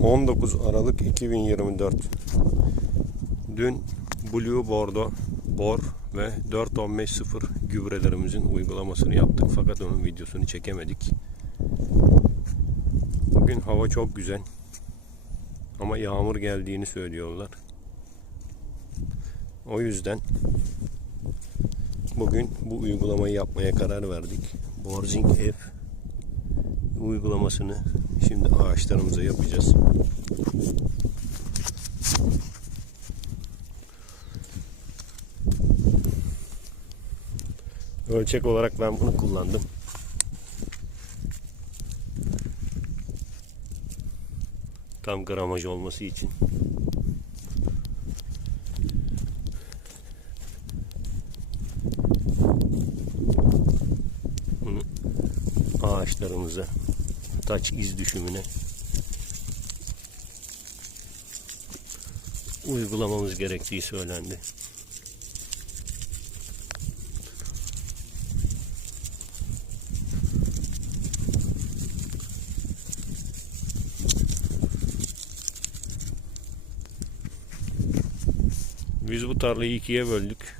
19 Aralık 2024. Dün Blue Bordeaux Bor ve 4.15.0 gübrelerimizin uygulamasını yaptık, fakat onun videosunu çekemedik. Bugün hava çok güzel ama yağmur geldiğini söylüyorlar. O yüzden bugün bu uygulamayı yapmaya karar verdik. Borzing F uygulamasını şimdi ağaçlarımıza yapacağız. Ölçek olarak ben bunu kullandım. Tam gramaj olması için. Bunu ağaçlarımıza, taç iz düşümüne uygulamamız gerektiği söylendi. Biz bu tarlayı ikiye böldük.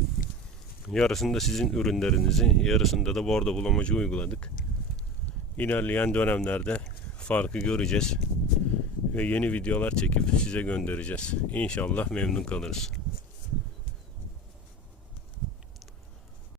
Yarısında sizin ürünlerinizi, yarısında da bordo bulamacı uyguladık. İlerleyen dönemlerde farkı göreceğiz ve yeni videolar çekip size göndereceğiz. İnşallah memnun kalırız.